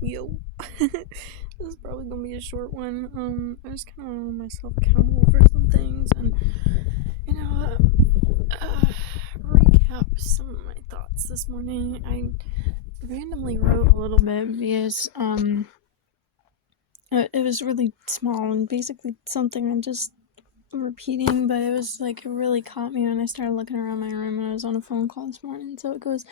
Yo. This is probably gonna be a short one. I just kind of want to hold myself accountable for some things and, you know, recap some of my thoughts this morning. I randomly wrote a little bit because, it was really small and basically something I'm just repeating, but it was like, it really caught me when I started looking around my room when I was on a phone call this morning. So it goes,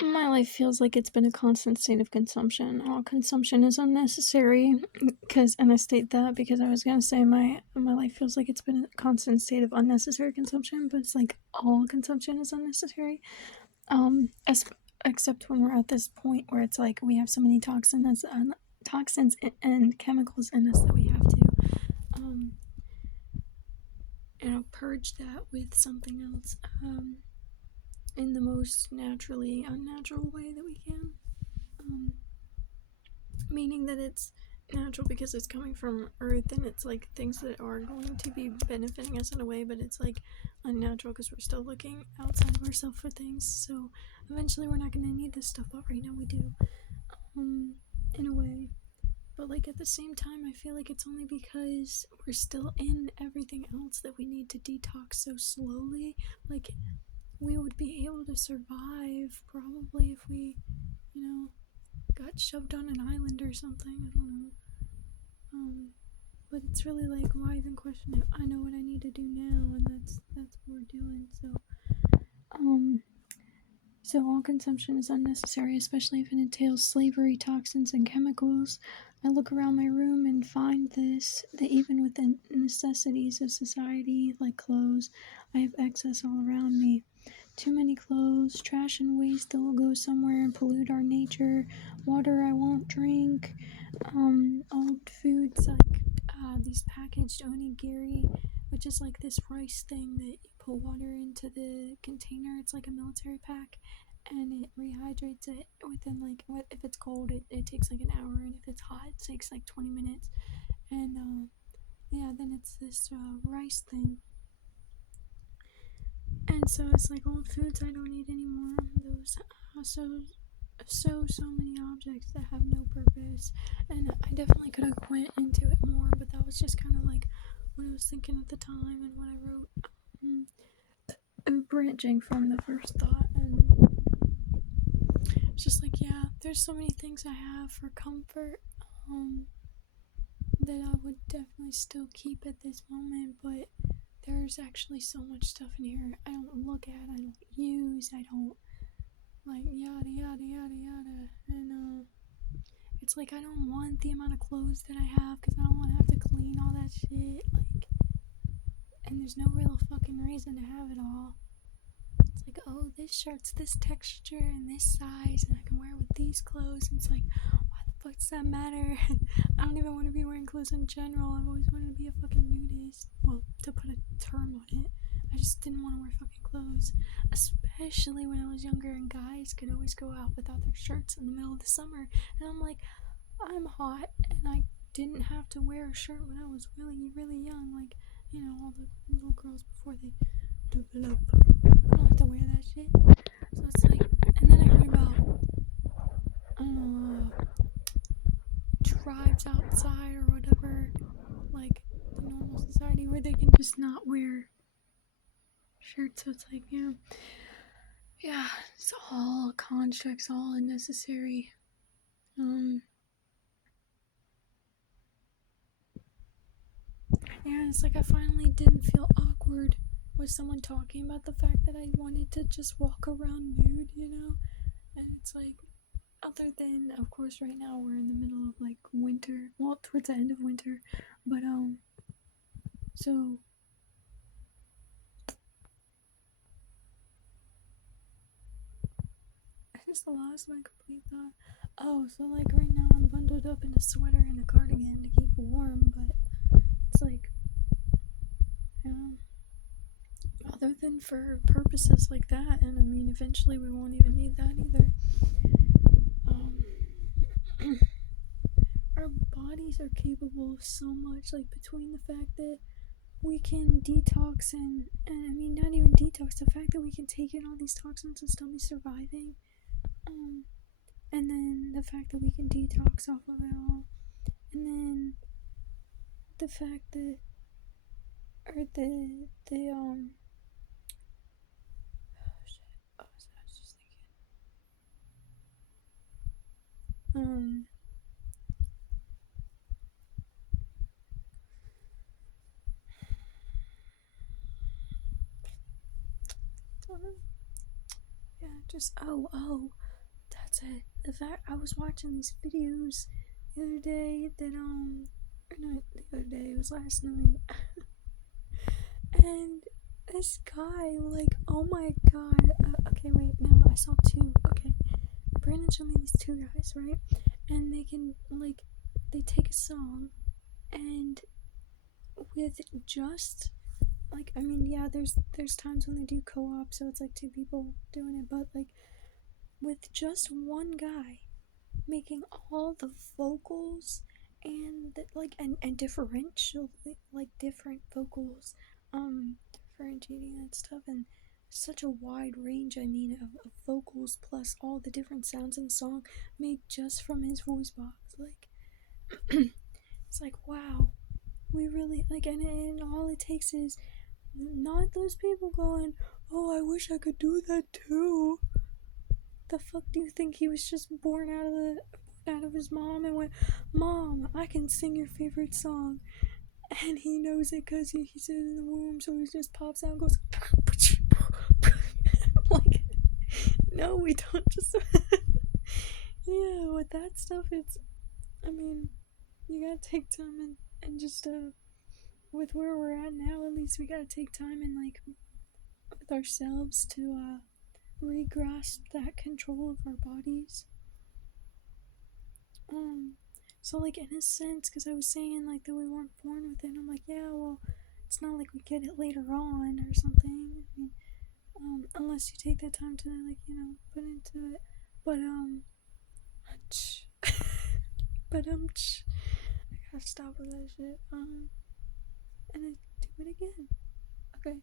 my life feels like it's been a constant state of consumption. All consumption is unnecessary, and I state that because I was gonna say my life feels like it's been a constant state of unnecessary consumption, but it's like all consumption is unnecessary. Except when we're at this point where it's like we have so many toxins and chemicals in us that we have to, purge that with something else. In the most naturally unnatural way that we can. Meaning that it's natural because it's coming from Earth and it's like things that are going to be benefiting us in a way, but it's like unnatural because we're still looking outside of ourselves for things. So eventually we're not going to need this stuff, but right now we do. In a way. But like at the same time, I feel like it's only because we're still in everything else that we need to detox so slowly. Like, we would be able to survive probably if we, got shoved on an island or something. I don't know. But it's really like, why even question it? I know what I need to do now, and that's what we're doing. So all consumption is unnecessary, especially if it entails slavery, toxins, and chemicals. I look around my room and find that even with the necessities of society, like clothes, I have excess all around me. Too many clothes, trash and waste that will go somewhere and pollute our nature, water I won't drink, old foods like these packaged onigiri, which is like this rice thing that you put water into the container. It's like a military pack, and it rehydrates it within like, if it's cold, it takes like an hour, and if it's hot, it takes like 20 minutes. And then it's this rice thing. And so it's like old foods I don't eat anymore. Those so many objects that have no purpose. And I definitely could have went into it more, but that was just kind of like what I was thinking at the time and what I wrote. Branching from the first thought, and it's just like, yeah, there's so many things I have for comfort that I would definitely still keep at this moment, but there's actually so much stuff in here I don't look at, I don't use, I don't, like, yada yada yada yada. And it's like I don't want the amount of clothes that I have because I don't want to have to clean all that shit, like, and there's no real fucking reason to have it all. It's like, oh, this shirt's this texture and this size, and I can wear it with these clothes, and it's like, why the fuck does that matter? I don't even want to be wearing clothes in general. I've always wanted to be a fucking nudist. Well, to put a term on it, I just didn't want to wear fucking clothes, especially when I was younger and guys could always go out without their shirts in the middle of the summer, and I'm like, I'm hot, and I didn't have to wear a shirt when I was really, really young, like, all the little girls before they develop. I don't have to wear that shit. So it's like, and then I heard about, I don't know, tribes outside or whatever, like the normal society where they can just not wear shirts. So it's like, yeah, it's all constructs, all unnecessary. Yeah, it's like I finally didn't feel awkward with someone talking about the fact that I wanted to just walk around nude, and it's like, other than, of course, right now we're in the middle of like winter, well, towards the end of winter, but so I just lost my complete thought. Oh, so like right now I'm bundled up in a sweater and a cardigan to keep warm, but it's like, other than for purposes like that, and I mean, eventually we won't even need that either. Our bodies are capable of so much, like between the fact that we can detox and I mean, not even detox, the fact that we can take in all these toxins and still be surviving, and then the fact that we can detox off of it all, and then the fact that, or oh shit, oh, so I was just thinking, yeah, just, that's it. The fact I was watching these videos the other day that, or not the other day, it was last night, and this guy, like, oh my god, okay, wait, no, I saw two, okay, Brandon showed me these two guys, right, and they can, like, they take a song, and with just, like, I mean, yeah, there's times when they do co-op, so it's like two people doing it, but like with just one guy making all the vocals and the, like and differential, like different vocals, differentiating that stuff, and such a wide range, I mean, of vocals plus all the different sounds in the song made just from his voice box, like it's like, wow, we really, like, and all it takes is not those people going, oh, I wish I could do that too. The fuck do you think? He was just born out of his mom and went, Mom, I can sing your favorite song, and he knows it because he's in the womb, so he just pops out and goes like, no, we don't just yeah, with that stuff, it's, I mean, you gotta take time and just with where we're at now, at least we gotta take time and, like, with ourselves to re-grasp that control of our bodies. So, like, in a sense, because I was saying, like, that we weren't born with it, I'm like, yeah, well, it's not like we get it later on or something. I mean, unless you take that time to, like, you know, put into it. But, but, I gotta stop with that shit. And I do it again. Okay.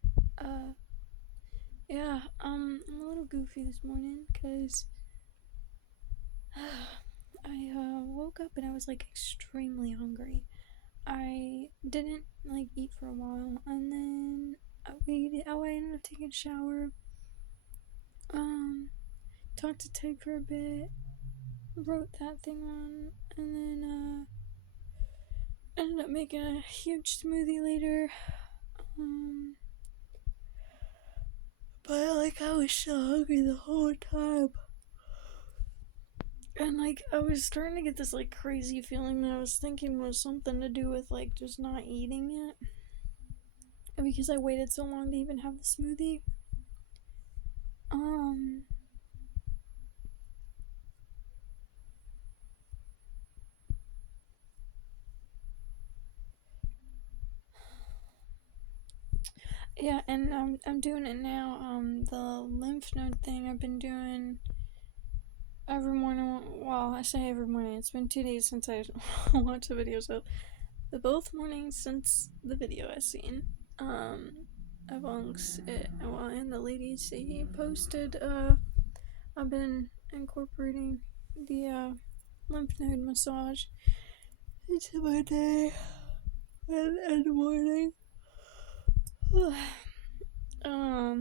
Yeah, I'm a little goofy this morning, because I woke up and I was, like, extremely hungry. I didn't, like, eat for a while, and then I ended up taking a shower, talked to Tig for a bit, wrote that thing on, and then ended up making a huge smoothie later. But, like, I was so hungry the whole time. And, like, I was starting to get this, like, crazy feeling that I was thinking was something to do with, like, just not eating it. And because I waited so long to even have the smoothie. Yeah, and I'm doing it now. The lymph node thing I've been doing every morning. Well, I say every morning. It's been 2 days since I watched the video, so the both mornings since the video I seen. Amongst it, well, and the ladies he posted. I've been incorporating the lymph node massage into my day and the morning. I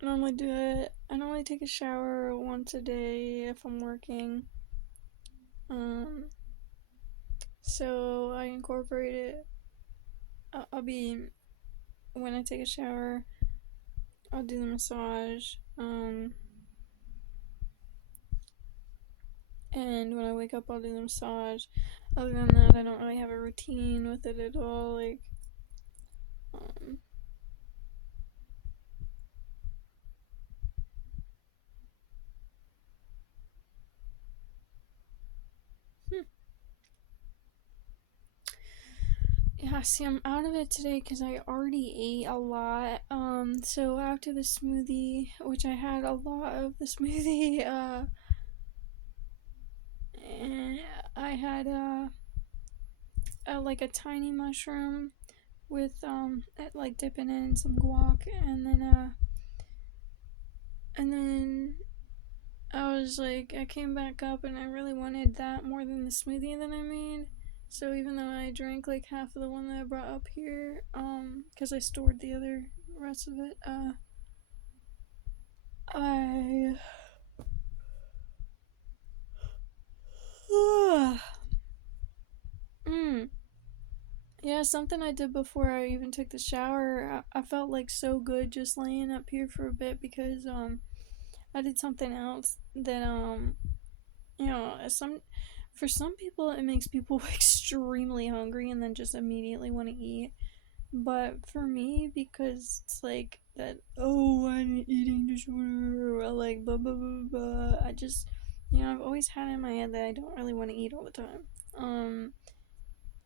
normally do it. I normally take a shower once a day if I'm working. So I incorporate it. I'll be, when I take a shower, I'll do the massage. And when I wake up, I'll do the massage. Other than that, I don't really have a routine with it at all. Like, yeah, see, I'm out of it today because I already ate a lot. So after the smoothie, which I had a lot of the smoothie, and I had like a tiny mushroom with like dipping in some guac, and then I was like, I came back up and I really wanted that more than the smoothie that I made. So even though I drank like half of the one that I brought up here, because I stored the other rest of it, I, mm, yeah, something I did before I even took the shower. I felt like so good just laying up here for a bit because I did something else that you know, for some people it makes people extremely hungry and then just immediately want to eat. But for me, because it's like that, oh, I'm eating disorder, or like blah blah blah blah. I just, I've always had in my head that I don't really want to eat all the time. Um,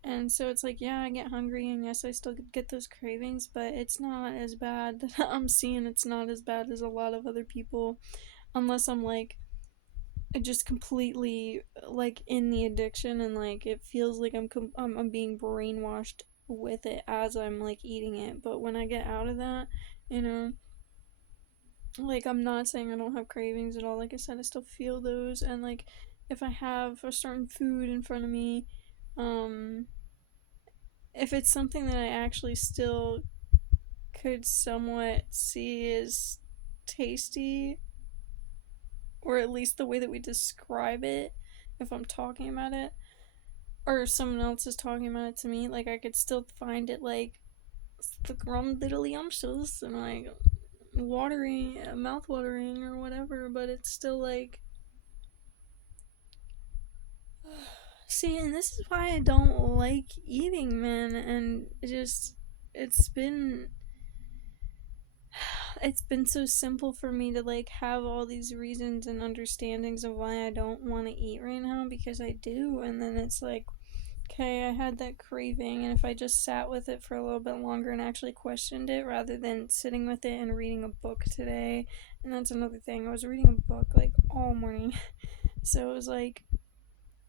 and so it's like, yeah, I get hungry, and yes, I still get those cravings, but it's not as bad that I'm seeing. It's not as bad as a lot of other people, unless I'm like just completely like in the addiction and like it feels like I'm being brainwashed with it as I'm like eating it. But when I get out of that, you know, like I'm not saying I don't have cravings at all. Like I said, I still feel those, and like if I have a certain food in front of me, um, if it's something that I actually still could somewhat see as tasty, or at least the way that we describe it, if I'm talking about it, or someone else is talking about it to me, like I could still find it like scrumdiddlyumptious and like watering, mouth watering or whatever, but it's still like. See, and this is why I don't like eating, man, and it's been it's been so simple for me to like have all these reasons and understandings of why I don't want to eat right now because I do, and then it's like, okay, I had that craving, and if I just sat with it for a little bit longer and actually questioned it rather than sitting with it and reading a book today, and that's another thing, I was reading a book like all morning, so it was like,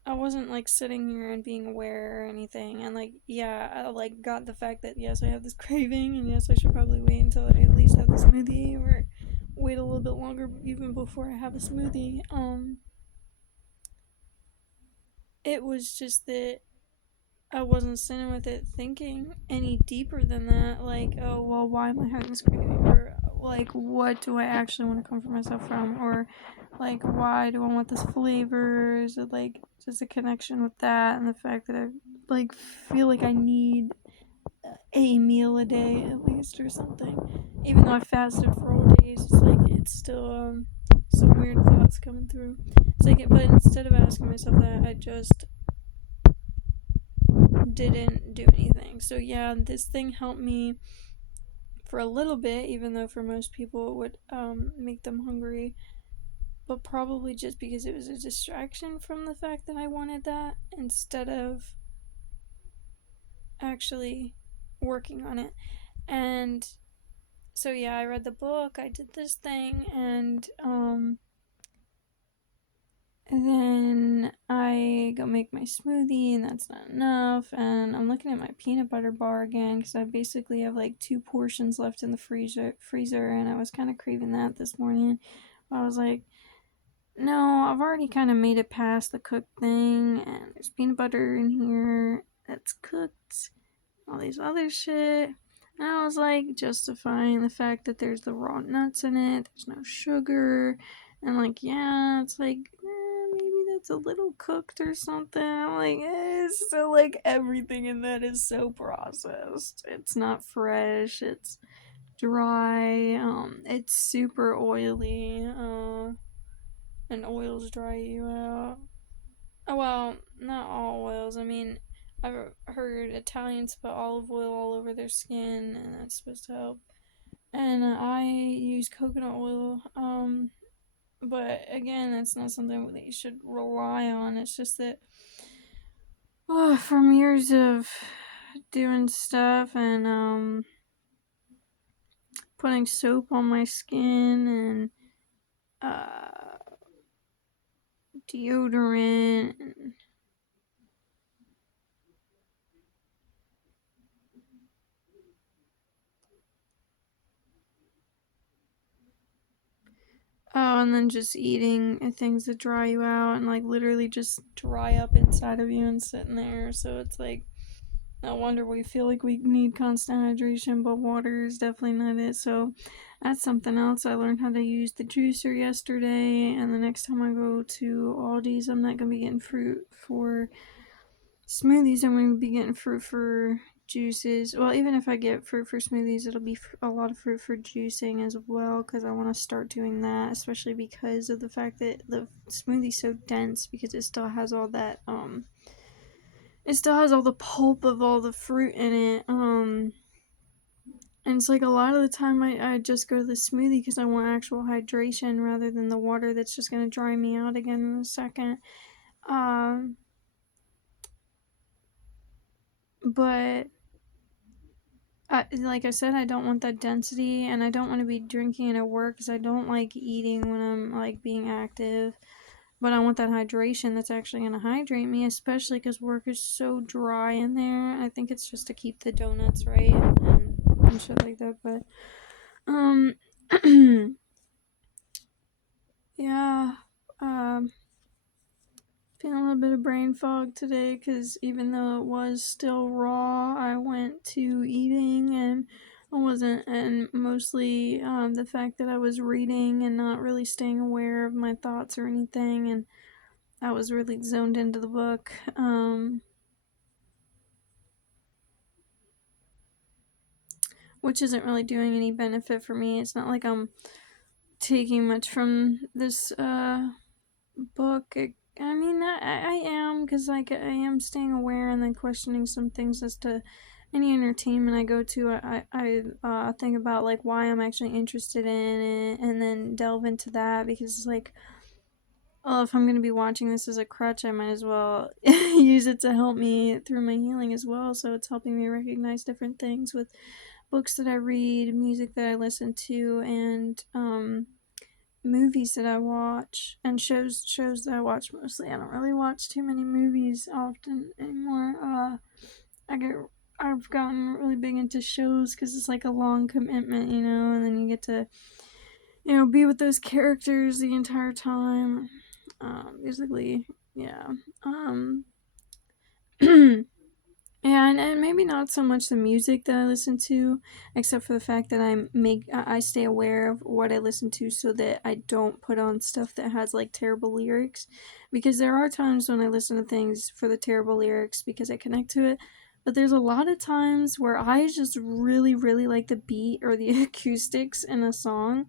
I wasn't like sitting here and being aware or anything, and like, yeah, I like got the fact that yes, I have this craving, and yes, I should probably wait until I at least have the smoothie, or wait a little bit longer even before I have a smoothie. It was just that I wasn't sitting with it thinking any deeper than that. Like, oh, well, why am I having this craving? Or, like, what do I actually want to comfort myself from? Or, like, why do I want this flavor? Is it, like, just a connection with that and the fact that I, like, feel like I need a meal a day at least or something? Even though I fasted for all days, it's like, it's still, some weird thoughts coming through. It's like, but instead of asking myself that, I just didn't do anything. So yeah, this thing helped me for a little bit, even though for most people it would make them hungry. But probably just because it was a distraction from the fact that I wanted that instead of actually working on it. And so yeah, I read the book, I did this thing, and then I go make my smoothie, and that's not enough. And I'm looking at my peanut butter bar again because I basically have like 2 portions left in the freezer, and I was kind of craving that this morning. I was like, no, I've already kind of made it past the cooked thing, and there's peanut butter in here that's cooked, all these other shit. And I was like justifying the fact that there's the raw nuts in it, there's no sugar, and like, yeah, it's like, maybe that's a little cooked or something. I'm like, it's still like everything in that is so processed. It's not fresh, it's dry, it's super oily, and oils dry you out. Oh, well, not all oils. I mean, I've heard Italians put olive oil all over their skin, and that's supposed to help. And I use coconut oil. But again, that's not something that you should rely on. It's just that, from years of doing stuff and putting soap on my skin and deodorant and oh, and then just eating things that dry you out and like literally just dry up inside of you and sitting there. So it's like, no wonder we feel like we need constant hydration, but water is definitely not it. So that's something else. I learned how to use the juicer yesterday, and the next time I go to Aldi's, I'm not gonna be getting fruit for smoothies. I'm gonna be getting fruit for juices. Well, even if I get fruit for smoothies, it'll be a lot of fruit for juicing as well, because I want to start doing that, especially because of the fact that the smoothie's so dense, because it still has all that it still has all the pulp of all the fruit in it. And it's like a lot of the time I just go to the smoothie because I want actual hydration rather than the water that's just gonna dry me out again in a second. Um, but like I said, I don't want that density, and I don't want to be drinking it at work because I don't like eating when I'm like being active. But I want that hydration that's actually going to hydrate me, especially because work is so dry in there. I think it's just to keep the donuts right and shit like that. But, um, yeah, um, feeling a little bit of brain fog today because even though it was still raw, I went to eating and I wasn't, and mostly the fact that I was reading and not really staying aware of my thoughts or anything, and I was really zoned into the book. Which isn't really doing any benefit for me. It's not like I'm taking much from this book. I mean, I am, because like I am staying aware and then questioning some things as to any entertainment I go to. I think about like why I'm actually interested in it, and then delve into that, because it's like, oh, if I'm gonna be watching this as a crutch, I might as well use it to help me through my healing as well. So it's helping me recognize different things with books that I read, music that I listen to, and movies that I watch, and shows that I watch mostly. I don't really watch too many movies often anymore. I get I've gotten really big into shows because it's like a long commitment, and then you get to be with those characters the entire time. Basically, yeah. Yeah, and maybe not so much the music that I listen to, except for the fact that I stay aware of what I listen to so that I don't put on stuff that has like terrible lyrics, because there are times when I listen to things for the terrible lyrics because I connect to it, but there's a lot of times where I just really really like the beat or the acoustics in a song,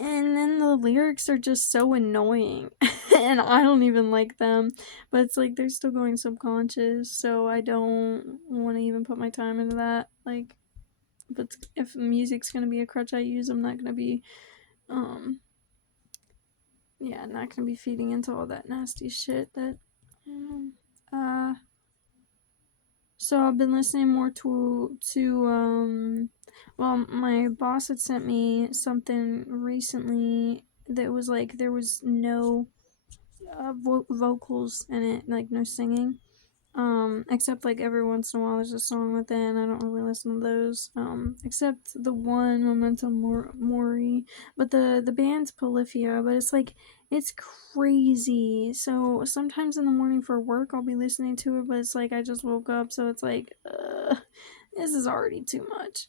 and then the lyrics are just so annoying and I don't even like them, but it's like they're still going subconscious, so I don't want to even put my time into that. Like, if music's gonna be a crutch I use, I'm not gonna be um yeah, not gonna be feeding into all that nasty shit that um, uh so I've been listening more to well, my boss had sent me something recently that was like there was no vocals in it, like no singing. Except like every once in a while there's a song with it, and I don't really listen to those. Except the one Memento Mori, but the band's Polyphia, but it's like it's crazy. So sometimes in the morning for work I'll be listening to it, but it's like I just woke up, so it's like, this is already too much.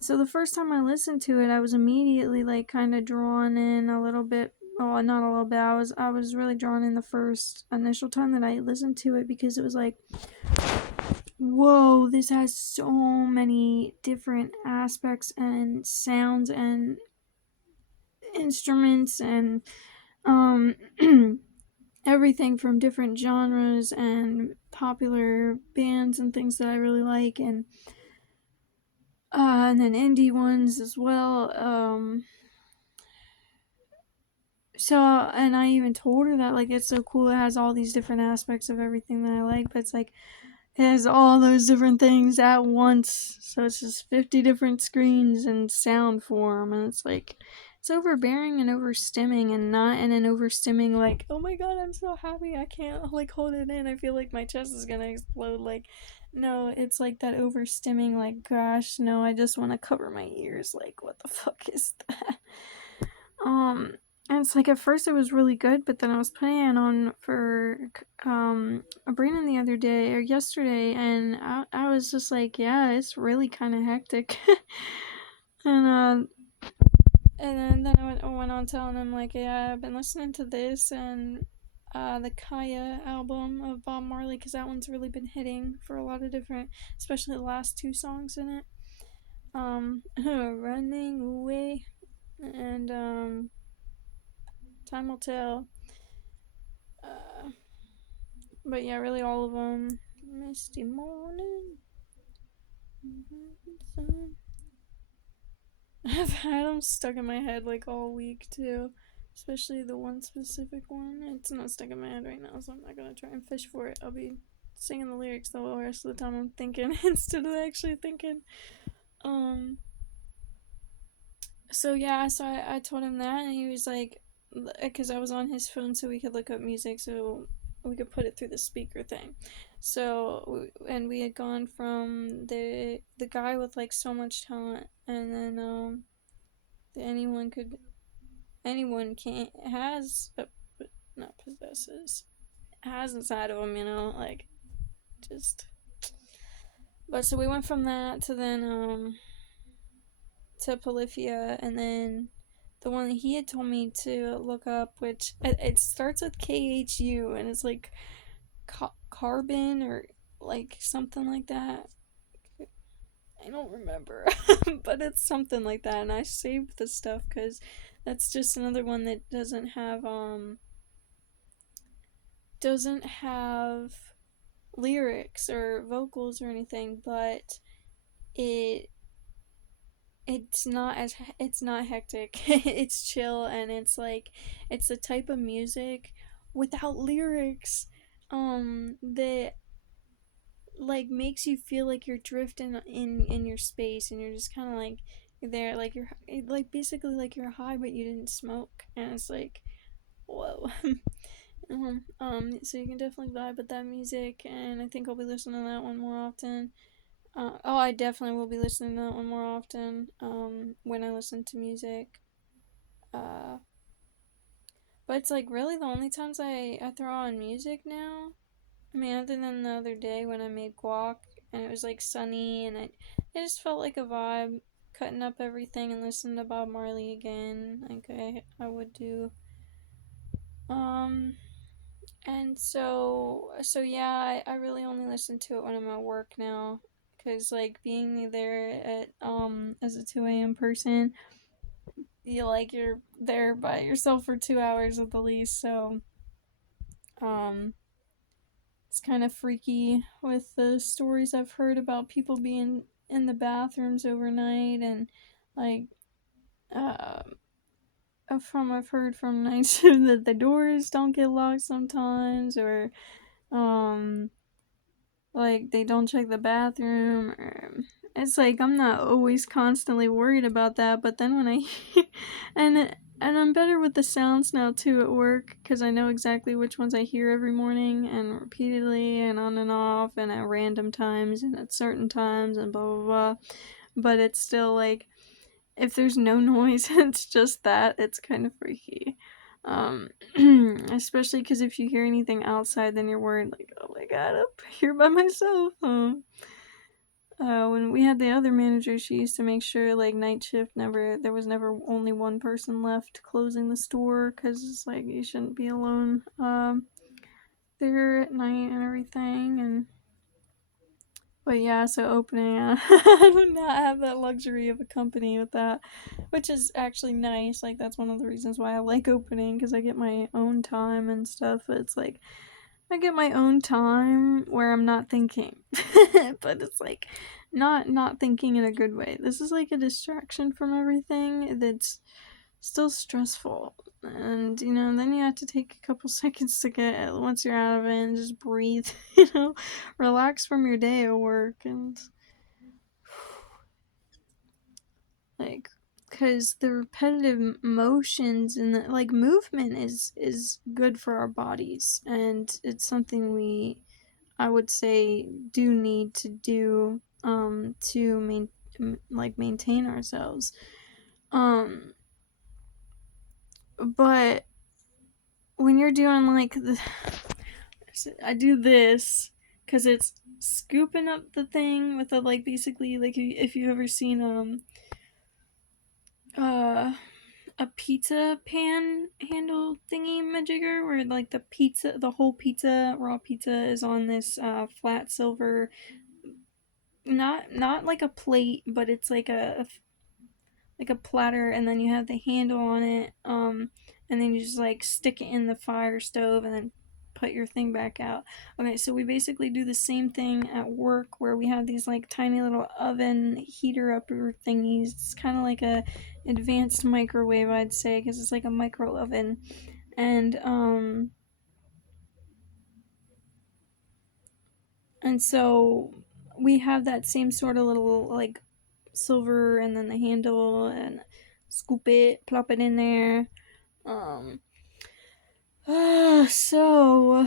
So the first time I listened to it, I was immediately like kind of drawn in a little bit. Oh, not a little bit. I was really drawn in the first initial time that I listened to it, because it was like, whoa, this has so many different aspects and sounds and instruments and um everything from different genres and popular bands and things that I really like, and then indie ones as well. So, and I even told her that, like, it's so cool, it has all these different aspects of everything that I like, but it's like, it has all those different things at once, so it's just 50 different screens in sound form, and it's like, it's overbearing and overstimming, and not in an overstimming, like, oh my god, I'm so happy, I can't, like, hold it in, I feel like my chest is gonna explode, like, no, it's like that overstimming, like, gosh, no, I just want to cover my ears, like, what the fuck is that? Um, And it's like at first it was really good, but then I was putting it on for Brandon the other day or yesterday, and I was just like, yeah, it's really kind of hectic. and then I went on telling him like, yeah, I've been listening to this and the Kaya album of Bob Marley, because that one's really been hitting for a lot of different, especially the last two songs in it. Running away and Time Will Tell. Uh, but yeah, really all of them. Misty morning. Sun. I've had them stuck in my head like all week too. Especially the one specific one. It's not stuck in my head right now, so I'm not gonna try and fish for it. I'll be singing the lyrics the whole rest of the time I'm thinking instead of actually thinking. Um. So yeah, so I told him that, and he was like, because I was on his phone, so we could look up music, so we could put it through the speaker thing. So and we had gone from the guy with like so much talent, and then anyone could anyone can has not possesses has inside of him, like just. But so we went from that to then to Polyphia, and then the one that he had told me to look up, which it starts with KHU, and it's like carbon or like something like that. I don't remember, but it's something like that, and I saved the stuff because that's just another one that doesn't have lyrics or vocals or anything, but it it's not hectic. It's chill, and it's like it's the type of music without lyrics that like makes you feel like you're drifting in your space, and you're just kind of like there, like you're like basically like you're high but you didn't smoke, and it's like whoa. So you can definitely vibe with that music, and I think I'll be listening to that one more often. I definitely will be listening to that one more often. When I listen to music. Uh, but it's like really the only times I throw on music now. I mean, other than the other day when I made guac and it was like sunny, and it just felt like a vibe, cutting up everything and listening to Bob Marley again, like I would do. Um, and so yeah, I really only listen to it when I'm at work now, cause like being there at as a 2 a.m. person, you're there by yourself for 2 hours at the least, so um it's kind of freaky with the stories I've heard about people being in the bathrooms overnight, and like uh, I've heard from night shift that the doors don't get locked sometimes, or um like they don't check the bathroom, or it's like I'm not always constantly worried about that, but then when I and I'm better with the sounds now too at work, because I know exactly which ones I hear every morning and repeatedly and on and off and at random times and at certain times and blah blah blah. But it's still like if there's no noise, it's just that, it's kind of freaky. Um, Especially because if you hear anything outside, then you're worried, like, oh my god, I'm here by myself. When we had the other manager, she used to make sure, like, night shift there was never only one person left closing the store, because it's like, you shouldn't be alone, there at night and everything, and but yeah, so opening, I do not have that luxury of a company with that, which is actually nice. Like, that's one of the reasons why I like opening, because I get my own time and stuff. But it's like, I get my own time where I'm not thinking. But it's like, not thinking in a good way. This is like a distraction from everything that's still stressful. And, then you have to take a couple seconds to get, once you're out of it, and just breathe, relax from your day at work, and, like, because the repetitive motions and like movement is good for our bodies, and it's something I would say do need to do to maintain ourselves. um But when you're doing like I do this because it's scooping up the thing with a like basically like if you've ever seen uh a pizza pan handle thingy majigger where like the whole pizza raw pizza is on this flat silver, not like a plate, but it's like a platter, and then you have the handle on it, and then you just like stick it in the fire stove and then put your thing back out. Okay, so we basically do the same thing at work where we have these like tiny little oven heater upper thingies. It's kind of like a advanced microwave, I'd say, because it's like a micro oven, and so we have that same sort of little like silver, and then the handle, and scoop it, plop it in there. Um, so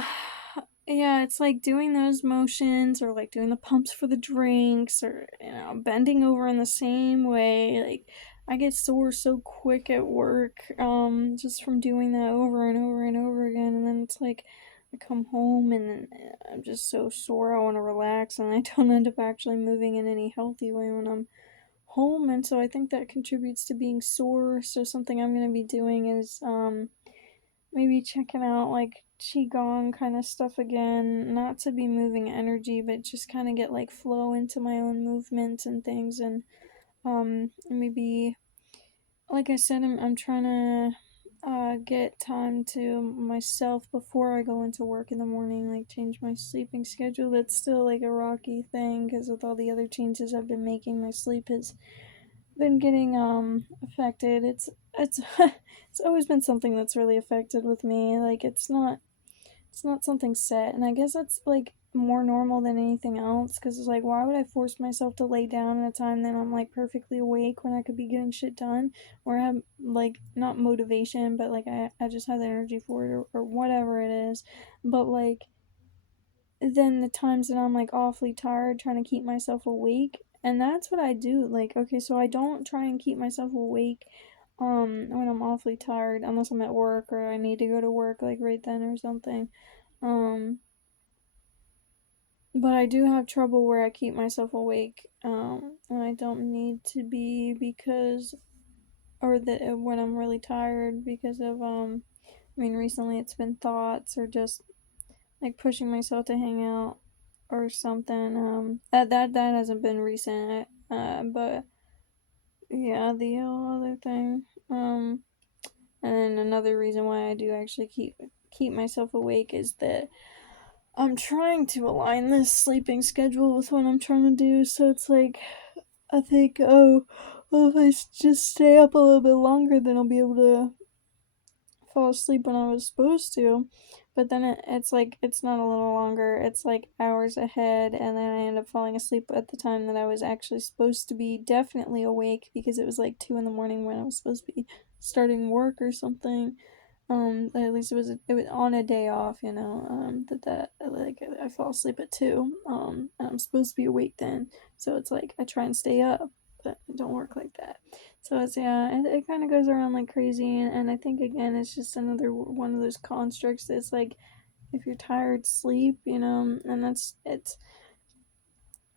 yeah, it's like doing those motions, or like doing the pumps for the drinks, or bending over in the same way. Like I get sore so quick at work, just from doing that over and over and over again, and then it's like I come home and then I'm just so sore. I want to relax, and I don't end up actually moving in any healthy way when I'm home, and so I think that contributes to being sore. So something I'm gonna be doing is maybe checking out like qigong kind of stuff again, not to be moving energy, but just kind of get like flow into my own movements and things, and maybe like I said, I'm trying to get time to myself before I go into work in the morning, like change my sleeping schedule. That's still like a rocky thing because with all the other changes I've been making, my sleep has been getting affected. It's it's always been something that's really affected with me. Like it's not something set, and I guess that's like more normal than anything else, because it's like, why would I force myself to lay down at a time that I'm like perfectly awake when I could be getting shit done, or have like not motivation, but like I just have the energy for it, or whatever it is. But like then the times that I'm like awfully tired trying to keep myself awake, and that's what I do. Like, okay, so I don't try and keep myself awake when I'm awfully tired, unless I'm at work or I need to go to work like right then or something. Um but I do have trouble where I keep myself awake, and I don't need to be, because or that when I'm really tired because of I mean recently it's been thoughts, or just like pushing myself to hang out or something. That hasn't been recent. But yeah, the other thing. And then another reason why I do actually keep myself awake is that I'm trying to align this sleeping schedule with what I'm trying to do. So it's like I think, oh, well, if I just stay up a little bit longer, then I'll be able to fall asleep when I was supposed to. But then it's like it's not a little longer. It's like hours ahead, and then I end up falling asleep at the time that I was actually supposed to be definitely awake, because it was like 2 in the morning when I was supposed to be starting work or something. At least it was on a day off, that like I fall asleep at 2, and I'm supposed to be awake then. So it's like I try and stay up, but it don't work like that. So it's, yeah, it kind of goes around like crazy, and I think again it's just another one of those constructs that's like, if you're tired, sleep, and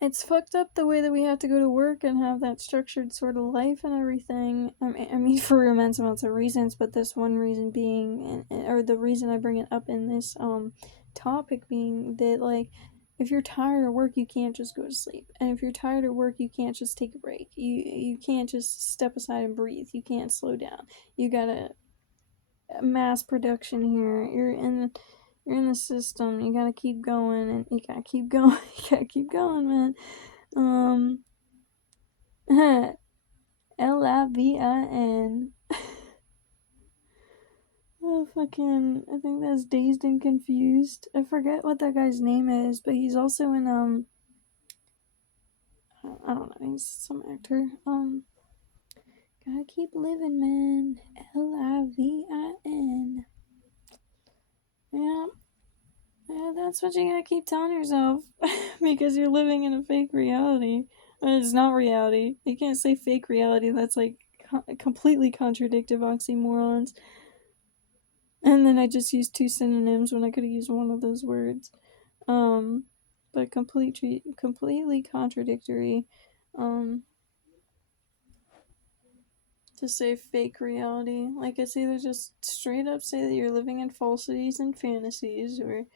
it's fucked up the way that we have to go to work and have that structured sort of life and everything. I mean, for immense amounts of reasons, but this one reason being, or the reason I bring it up in this topic being that, like, if you're tired at work, you can't just go to sleep, and if you're tired at work, you can't just take a break. You can't just step aside and breathe. You can't slow down. You gotta mass production here. You're in the system. You gotta keep going, and you gotta keep going. You gotta keep going, man. Um, Livin. Oh, fucking, I think that's Dazed and Confused. I forget what that guy's name is, but he's also in, I don't know, he's some actor. Gotta keep living, man. Livin. Yeah, yeah, that's what you gotta keep telling yourself, because you're living in a fake reality. It's not reality. You can't say fake reality. That's like completely contradictive oxymorons. And then I just used two synonyms when I could have used one of those words. But completely contradictory. Um, to say fake reality. Like, it's either just straight up say that you're living in falsities and fantasies, or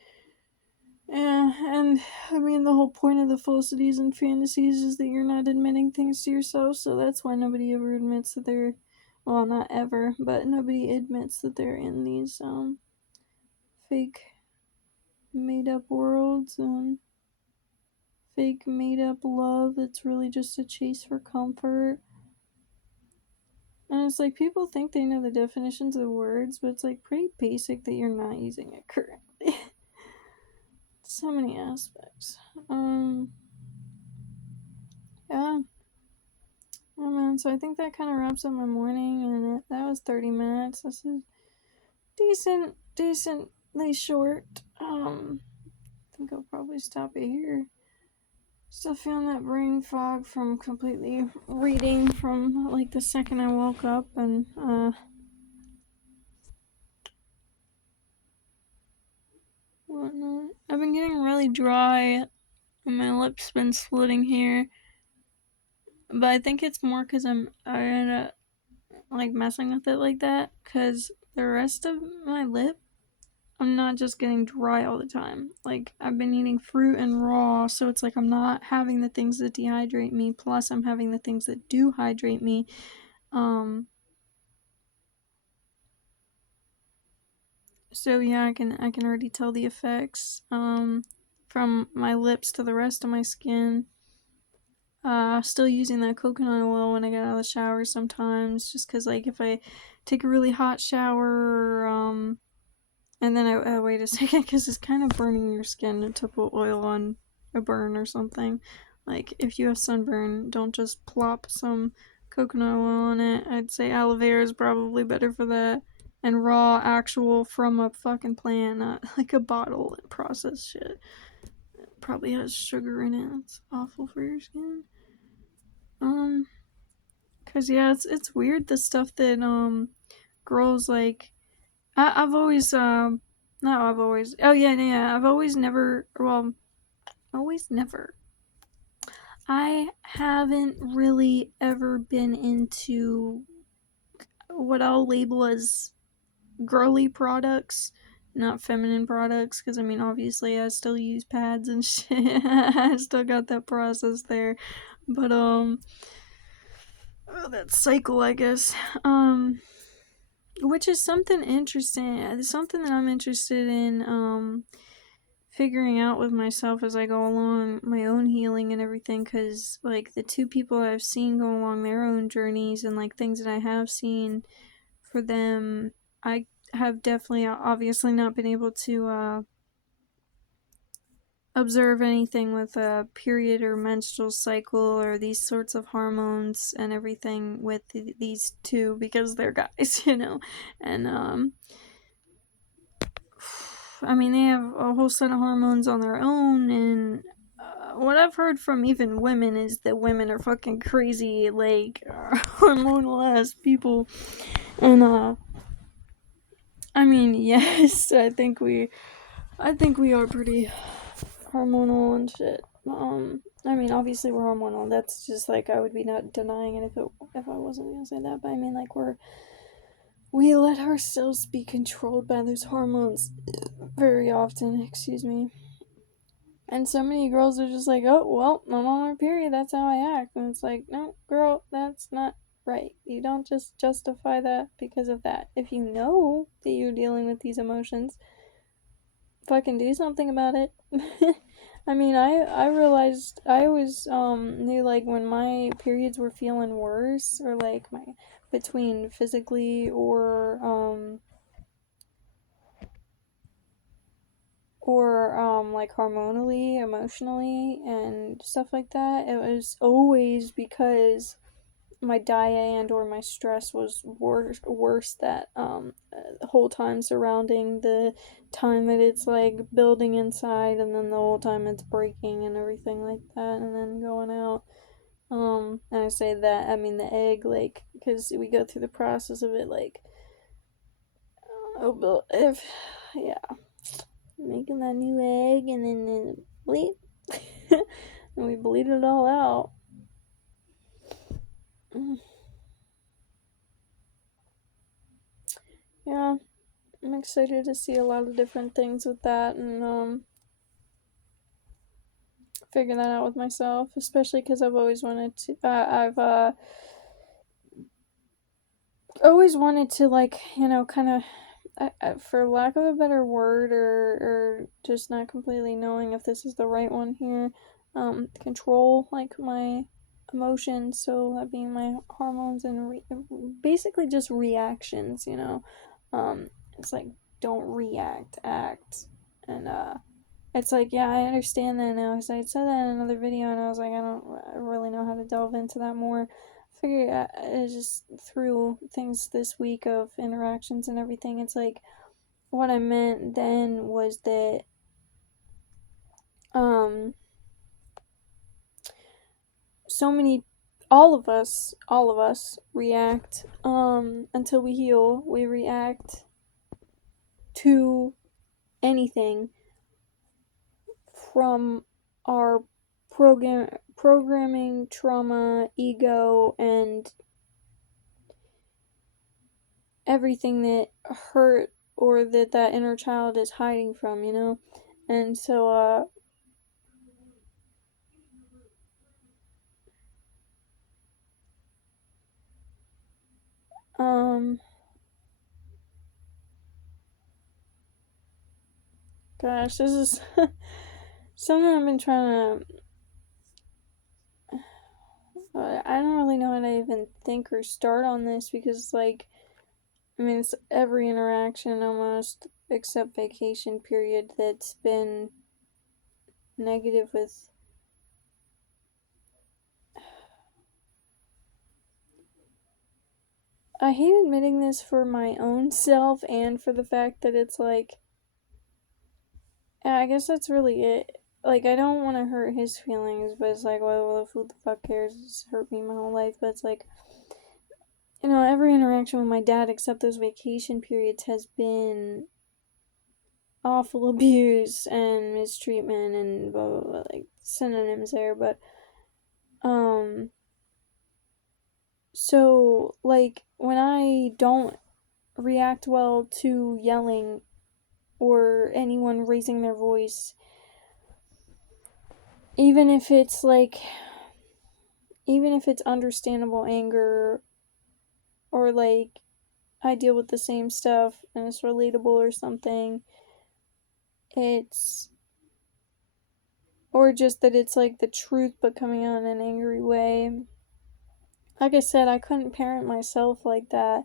yeah, and I mean, the whole point of the falsities and fantasies is that you're not admitting things to yourself, so that's why nobody ever admits that they're, well, not ever, but nobody admits that they're in these, fake made up worlds and fake made up love that's really just a chase for comfort. And it's like people think they know the definitions of words, but it's like pretty basic that you're not using it correctly. So many aspects. Yeah. Oh man, so I think that kind of wraps up my morning, and that was 30 minutes. This is decently short. I think I'll probably stop it here. Still feeling that brain fog from completely reading from like the second I woke up, and whatnot. I've been getting really dry, and my lips been splitting here. But I think it's more because I ended up like messing with it like that. Because the rest of my lip, I'm not just getting dry all the time. Like, I've been eating fruit and raw, so it's like I'm not having the things that dehydrate me, plus I'm having the things that do hydrate me. So yeah, I can already tell the effects from my lips to the rest of my skin. Still using that coconut oil when I get out of the shower sometimes, just because like if I take a really hot shower, and then I wait a second because it's kind of burning your skin to put oil on a burn or something. Like, if you have sunburn, don't just plop some coconut oil on it. I'd say aloe vera is probably better for that. And raw, actual from a fucking plant, not like a bottle and processed shit. It probably has sugar in it. It's awful for your skin. Cause yeah, it's weird the stuff that girls like. I've always not I've always oh yeah I've always never well always never I haven't really ever been into what I'll label as girly products, not feminine products, because I mean obviously I still use pads and shit. I still got that process there, but that cycle, I guess. Which is something interesting. It's something that I'm interested in figuring out with myself as I go along my own healing and everything, because like the two people I've seen go along their own journeys and like things that I have seen for them, I have definitely obviously not been able to observe anything with a period or menstrual cycle or these sorts of hormones and everything with these two because they're guys, and I mean, they have a whole set of hormones on their own, and what I've heard from even women is that women are fucking crazy, like, hormonal ass people. And, I mean, yes, I think we are pretty hormonal and shit. I mean, obviously we're hormonal. That's just like, I would be not denying it if I wasn't gonna say that, but I mean, like, we let ourselves be controlled by those hormones very often, excuse me. And so many girls are just like, oh, well, I'm on my period, that's how I act. And it's like, no, girl, that's not right. You don't just justify that because of that. If you know that you're dealing with these emotions, fucking do something about it. I mean, I realized I always knew like when my periods were feeling worse or like my between physically or like hormonally, emotionally, and stuff like that. It was always because my diet and or my stress was worse that the whole time surrounding the time that it's like building inside and then the whole time it's breaking and everything like that and then going out. And I say that I mean the egg, like, because we go through the process of it, like, Oh, but if, yeah, making that new egg and then bleed, and we bleed it all out. Yeah, I'm excited to see a lot of different things with that and figure that out with myself, especially because I've always wanted to. I've always wanted to, like, kind of, for lack of a better word, or just not completely knowing if this is the right one here, control, like, my emotions, so that being my hormones and basically just reactions, it's like, don't react, act, and it's like, yeah, I understand that now because I had said that in another video, and I was like, I don't really know how to delve into that more. I figured just through things this week of interactions and everything, it's like, what I meant then was that, um, so many, all of us react, until we heal. We react to anything from our programming, trauma, ego, and everything that hurt or that inner child is hiding from, And so, um, gosh, this is something I've been trying to. I don't really know how to even think or start on this because, like, I mean, it's every interaction almost except vacation period that's been negative with. I hate admitting this for my own self and for the fact that it's like, I guess that's really it. Like, I don't want to hurt his feelings, but it's like, well, who the fuck cares? It's hurt me my whole life. But it's like, every interaction with my dad except those vacation periods has been awful abuse and mistreatment and blah blah blah, like synonyms there. But so, like, when I don't react well to yelling or anyone raising their voice, even if it's like, even if it's understandable anger, or like I deal with the same stuff and it's relatable or something, it's, or just that it's like the truth but coming out in an angry way. Like I said, I couldn't parent myself like that,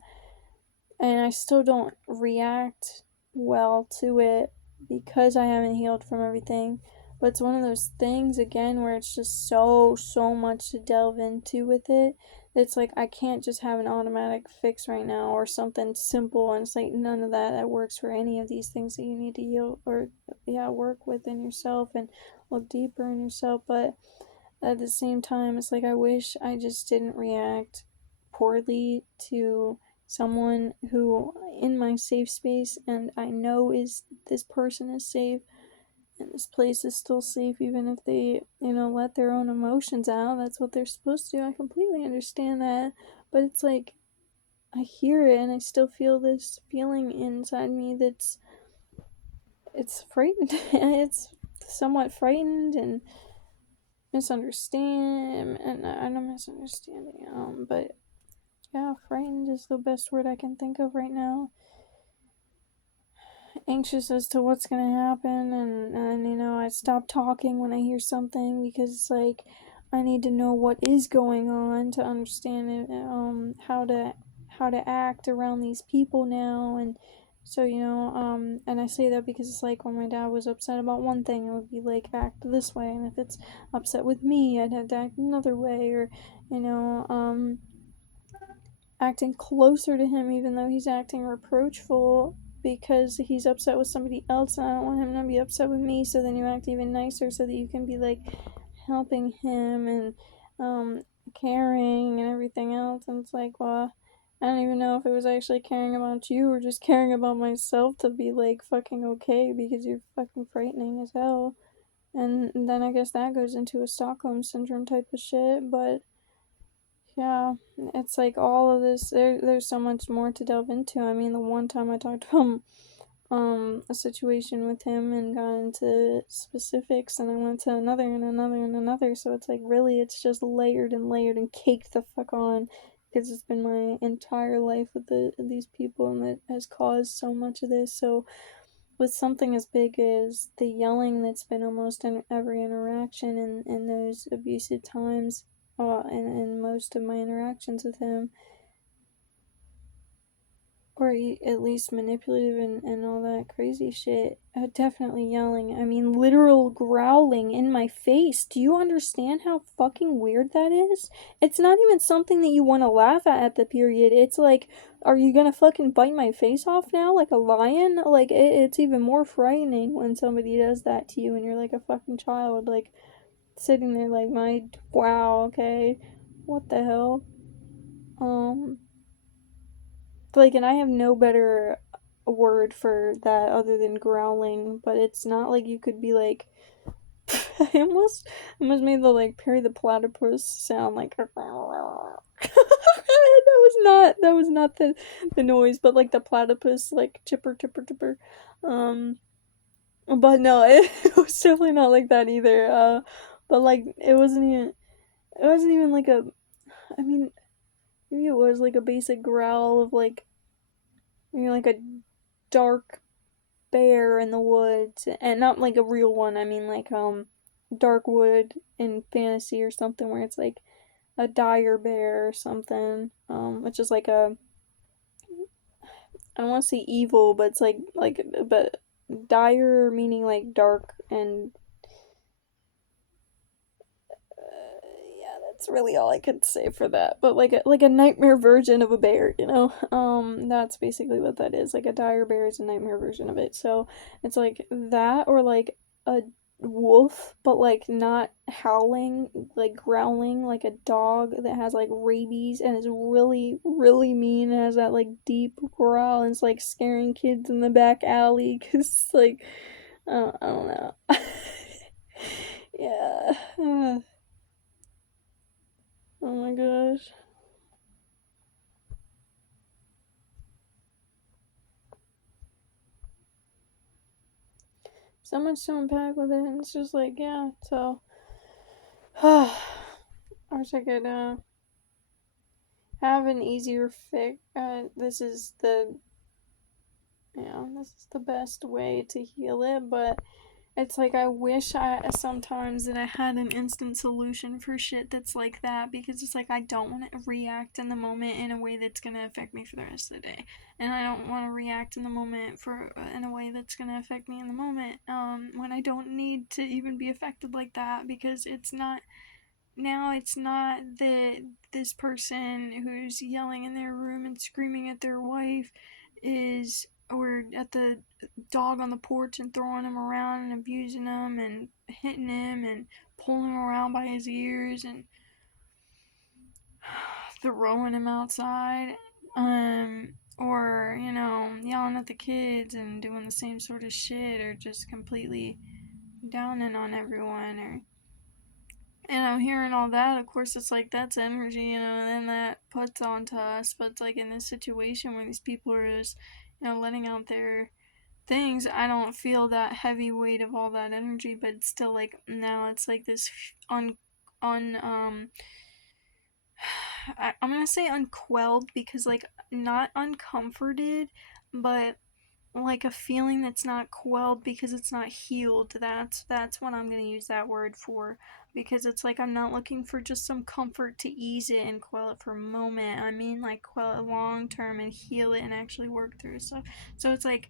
and I still don't react well to it because I haven't healed from everything. But it's one of those things, again, where it's just so much to delve into with it. It's like, I can't just have an automatic fix right now or something simple. And it's like, none of that works for any of these things that you need to heal or, yeah, work within yourself and look deeper in yourself. But at the same time, it's like, I wish I just didn't react poorly to someone who in my safe space, and I know is this person is safe and this place is still safe, even if they let their own emotions out. That's what they're supposed to do. I completely understand that, but it's like, I hear it and I still feel this feeling inside me that's, it's frightened. It's somewhat frightened and misunderstand, and I don't misunderstanding, but yeah, frightened is the best word I can think of right now. Anxious as to what's gonna happen, and I stop talking when I hear something because it's like, I need to know what is going on to understand it, how to act around these people now. And so, and I say that because it's like, when my dad was upset about one thing, it would be like, act this way, and if it's upset with me, I'd have to act another way, or you know um acting closer to him even though he's acting reproachful because he's upset with somebody else, and I don't want him to be upset with me, so then you act even nicer so that you can be like helping him and caring and everything else. And it's like, well, I don't even know if it was actually caring about you or just caring about myself to be like fucking okay because you're fucking frightening as hell. And then I guess that goes into a Stockholm syndrome type of shit, but yeah, it's like all of this. There's so much more to delve into. I mean, the one time I talked about a situation with him and got into specifics, and I went to another and another and another. So it's like really, it's just layered and layered and caked the fuck on because it's been my entire life with these people, and it has caused so much of this. So with something as big as the yelling that's been almost in every interaction in those abusive times, and most of my interactions with him, or at least manipulative and all that crazy shit. Definitely yelling. I mean, literal growling in my face. Do you understand how fucking weird that is? It's not even something that you want to laugh at the period. It's like, are you gonna fucking bite my face off now like a lion? Like, it's even more frightening when somebody does that to you and you're like a fucking child, like, sitting there like, wow, okay, what the hell? Um, like, and I have no better word for that other than growling, but it's not like you could be like, I almost made the like Perry the Platypus sound like that was not the noise, but like the platypus like chipper chipper chipper. Um but no, it was definitely not like that either. But like it wasn't even like a, I mean, maybe it was like a basic growl of like, like a dark bear in the woods, and not like a real one. I mean like dark wood in fantasy or something where it's like a dire bear or something. Which is like a, I don't want to say evil, but it's but dire meaning like dark and yeah, that's really all I could say for that. But like a nightmare version of a bear, you know. That's basically what that is. Like a dire bear is a nightmare version of it. So it's like that, or like a wolf, but like not howling, like growling like a dog that has like rabies and is really really mean and has that like deep growl and it's like scaring kids in the back alley because like I don't know. Yeah. Oh my gosh. So much to unpack with it, and it's just like, yeah, so. I wish I could have an easier fix. This is the best way to heal it, but it's like I wish I sometimes that I had an instant solution for shit that's like that, because it's like I don't want to react in the moment in a way that's gonna affect me for the rest of the day, and I don't want to react in the moment for in a way that's gonna affect me in the moment. When I don't need to even be affected like that, because it's not that this person who's yelling in their room and screaming at their wife is, or at the dog on the porch and throwing him around and abusing him and hitting him and pulling him around by his ears and throwing him outside, or yelling at the kids and doing the same sort of shit, or just completely downing on everyone, or and I'm hearing all that. Of course, it's like that's energy, and then that puts onto us. But it's like in this situation where these people are just, letting out their things, I don't feel that heavy weight of all that energy. But it's still like now it's like this un un I'm gonna say unquelled, because like not uncomforted, but like a feeling that's not quelled because it's not healed. That's what I'm gonna use that word for, because it's like I'm not looking for just some comfort to ease it and quell it for a moment. I mean like quell it long term and heal it and actually work through stuff. So it's like,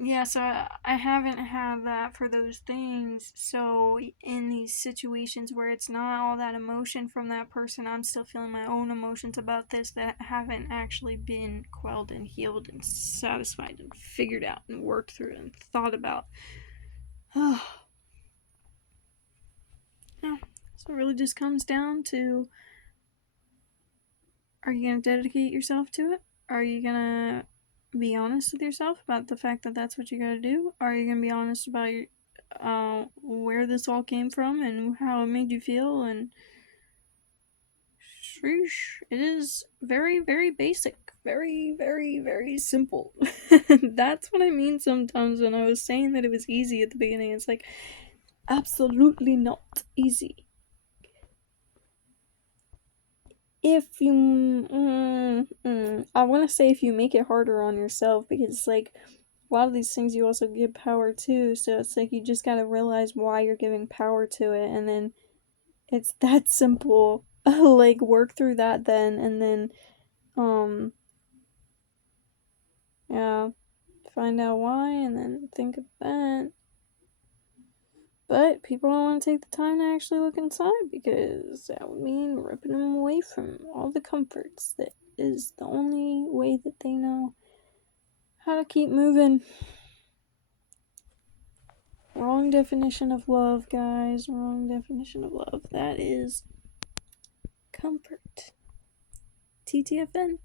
yeah, so I haven't had that for those things. So in these situations where it's not all that emotion from that person, I'm still feeling my own emotions about this that haven't actually been quelled and healed and satisfied and figured out and worked through and thought about. Yeah. So it really just comes down to Are you gonna dedicate yourself to it? Are you gonna be honest with yourself about the fact that that's what you gotta do? Are you gonna be honest about where this all came from and how it made you feel? And sheesh, it is very, very basic. Very, very, very simple. That's what I mean sometimes when I was saying that it was easy at the beginning. It's like, absolutely not easy. If you, I want to say if you make it harder on yourself, because like a lot of these things you also give power to, so it's like you just gotta realize why you're giving power to it, and then it's that simple. Like work through that then, and then um yeah, find out why, and then think of that. But people don't want to take the time to actually look inside because that would mean ripping them away from all the comforts that is the only way that they know how to keep moving. Wrong definition of love, guys. Wrong definition of love. That is comfort. TTFN.